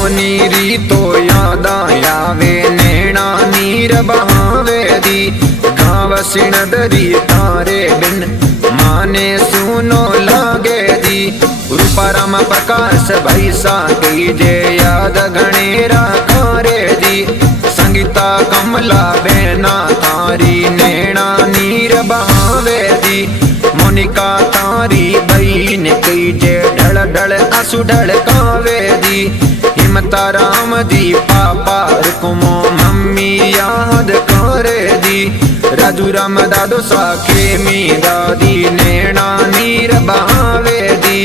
मोनीरी तो याद आवे नैना नीर बहावे दी। गाँव सिणदरी तारे बिन माने सुनो लागे दी। रूपाराम प्रकाश भाई सा जे याद गणेरा करे दी। संगीता कमला बेना तारी नैना नीर बहावे दी। मोनिका तारी बहन कई जे ढल ढल आंसू ढलकावे दी। हिमता राम दी पापा रुकमो मम्मी याद करे दी। राजू राम दादो साखे मी दादी नैना नीर बहावे दी।